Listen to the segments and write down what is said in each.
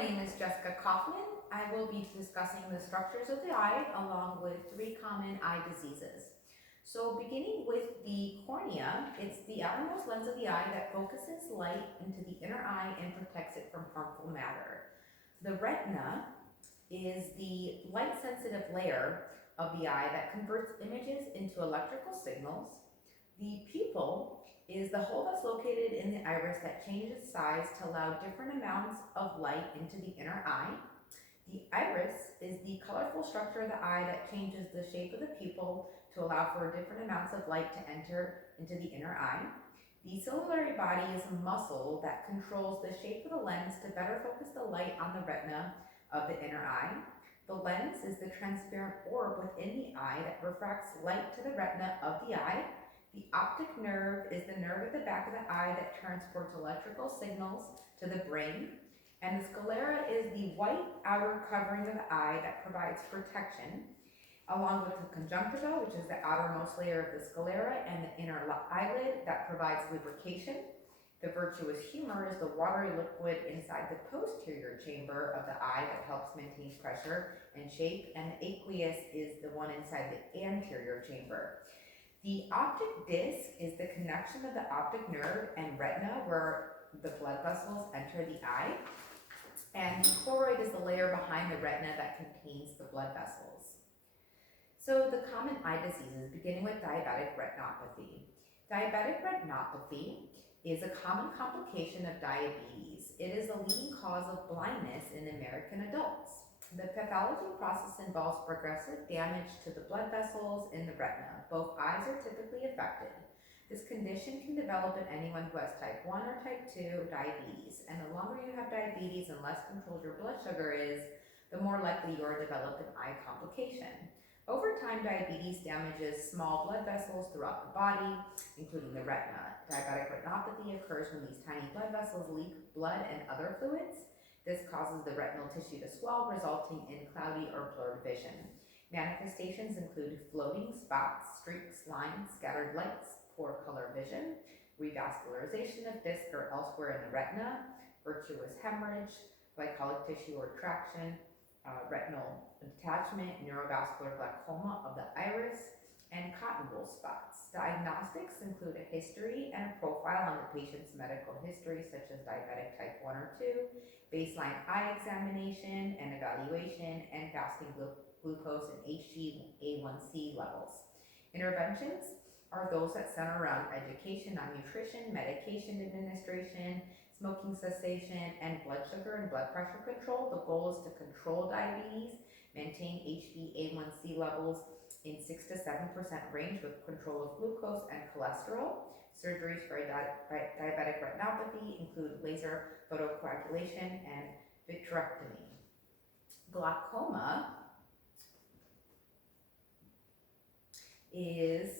name is Jessica Kaufman. I will be discussing the structures of the eye along with 3 common eye diseases. So beginning with the cornea, it's the outermost lens of the eye that focuses light into the inner eye and protects it from harmful matter. The retina is the light-sensitive layer of the eye that converts images into electrical signals. The pupil is the hole that's located in the iris that changes size to allow different amounts of light into the inner eye. The iris is the colorful structure of the eye that changes the shape of the pupil to allow for different amounts of light to enter into the inner eye. The ciliary body is a muscle that controls the shape of the lens to better focus the light on the retina of the inner eye. The lens is the transparent orb within the eye that refracts light to the retina of the eye. The optic nerve is the nerve at the back of the eye that transports electrical signals to the brain. And the sclera is the white outer covering of the eye that provides protection, along with the conjunctiva, which is the outermost layer of the sclera, and the inner eyelid that provides lubrication. The vitreous humor is the watery liquid inside the posterior chamber of the eye that helps maintain pressure and shape, and the aqueous is the one inside the anterior chamber. The optic disc is the connection of the optic nerve and retina where the blood vessels enter the eye. And the choroid is the layer behind the retina that contains the blood vessels. So the common eye diseases, beginning with diabetic retinopathy. Diabetic retinopathy is a common complication of diabetes. It is a leading cause of blindness in American adults. The pathology process involves progressive damage to the blood vessels in the retina. Both eyes are typically affected. This condition can develop in anyone who has type 1 or type 2 diabetes, and the longer you have diabetes and less controlled your blood sugar is, the more likely you are to develop an eye complication. Over time, diabetes damages small blood vessels throughout the body, including the retina. Diabetic retinopathy occurs when these tiny blood vessels leak blood and other fluids. This causes the retinal tissue to swell, resulting in cloudy or blurred vision. Manifestations include floating spots, streaks, lines, scattered lights, poor color vision, revascularization of disc or elsewhere in the retina, vitreous hemorrhage, glycolic tissue retraction, retinal detachment, neurovascular glaucoma of the iris, and cotton wool spots. Diagnostics include a history and a profile on the patient's medical history, such as diabetic type 1 or 2, baseline eye examination and evaluation, and fasting glucose and HbA1c levels. Interventions are those that center around education on nutrition, medication administration, smoking cessation, and blood sugar and blood pressure control. The goal is to control diabetes, maintain HbA1c levels in 6 to 7% range with control of glucose and cholesterol. Surgeries for diabetic retinopathy include laser photocoagulation and vitrectomy. Glaucoma is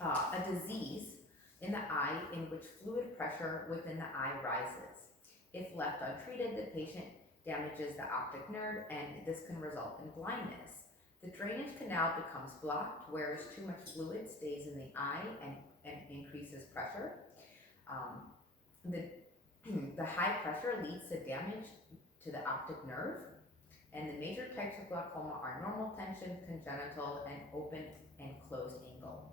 a disease in the eye in which fluid pressure within the eye rises. If left untreated, the patient damages the optic nerve, and this can result in blindness. The drainage canal becomes blocked, whereas too much fluid stays in the eye and increases pressure. The high pressure leads to damage to the optic nerve, and the major types of glaucoma are normal tension, congenital, and open and closed angle.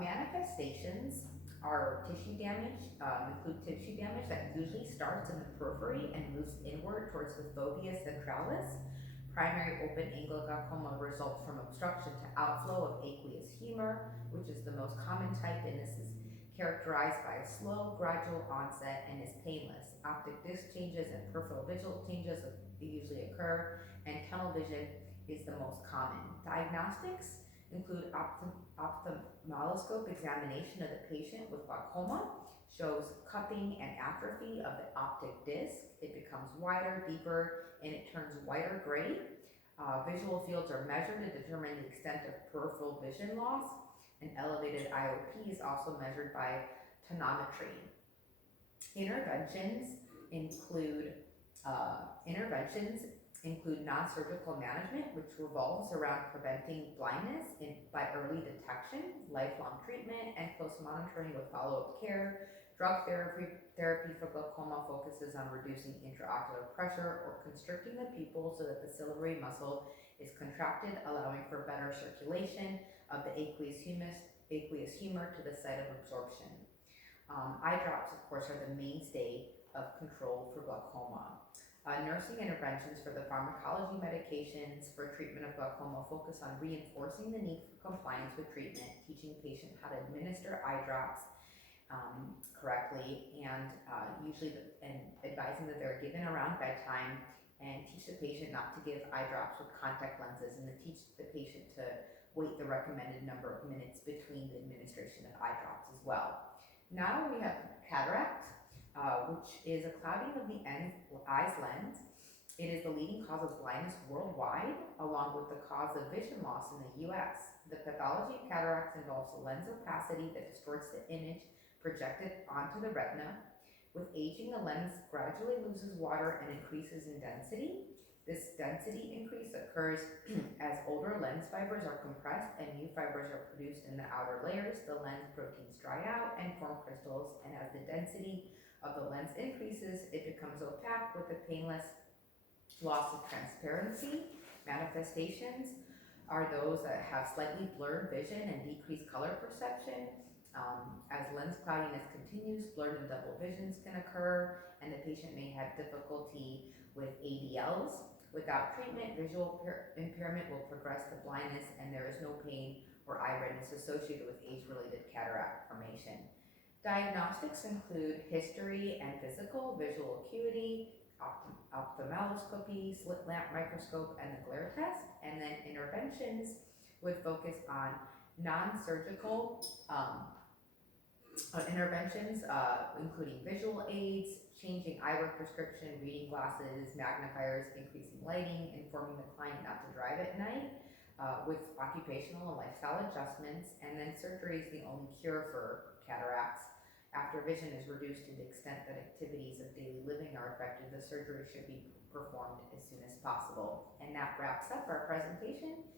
Manifestations are tissue damage, include tissue damage that usually starts in the periphery and moves inward towards the fovea centralis. Primary open angle glaucoma results from obstruction to outflow of aqueous humor, which is the most common type, and this is characterized by a slow, gradual onset and is painless. Optic disc changes and peripheral visual changes usually occur, and tunnel vision is the most common. Diagnostics include ophthalmoscope examination of the patient with glaucoma, shows cupping and atrophy of the optic disc. It becomes wider, deeper, and it turns whiter gray. Visual fields are measured to determine the extent of peripheral vision loss, and elevated IOP is also measured by tonometry. Interventions include non-surgical management, which revolves around preventing blindness by early detection, lifelong treatment, and close monitoring with follow-up care. Drug therapy for glaucoma focuses on reducing intraocular pressure or constricting the pupil so that the ciliary muscle is contracted, allowing for better circulation of the aqueous humor to the site of absorption. Eye drops, of course, are the mainstay of control for glaucoma. Nursing interventions for the pharmacology medications for treatment of glaucoma focus on reinforcing the need for compliance with treatment, teaching patients how to administer eye drops correctly, and advising that they're given around bedtime, and teach the patient not to give eye drops with contact lenses, and to teach the patient to wait the recommended number of minutes between the administration of eye drops as well. Now we have cataract, which is a clouding of the eye's lens. It is the leading cause of blindness worldwide, along with the cause of vision loss in the US. The pathology of cataracts involves a lens opacity that distorts the image projected onto the retina. With aging, the lens gradually loses water and increases in density. This density increase occurs as older lens fibers are compressed and new fibers are produced in the outer layers. The lens proteins dry out and form crystals, and as the density of the lens increases, it becomes opaque with a painless loss of transparency. Manifestations are those that have slightly blurred vision and decreased color perception. As lens cloudiness continues, blurred and double visions can occur, and the patient may have difficulty with ADLs. Without treatment, visual impairment will progress to blindness, and there is no pain or eye redness associated with age-related cataract formation. Diagnostics include history and physical, visual acuity, ophthalmoscopy, slit lamp microscope, and the glare test. And then interventions would focus on non-surgical interventions, including visual aids, changing eyewear prescription, reading glasses, magnifiers, increasing lighting, informing the client not to drive at night, with occupational and lifestyle adjustments. And then surgery is the only cure for cataracts. After vision is reduced to the extent that activities of daily living are affected, the surgery should be performed as soon as possible. And that wraps up our presentation.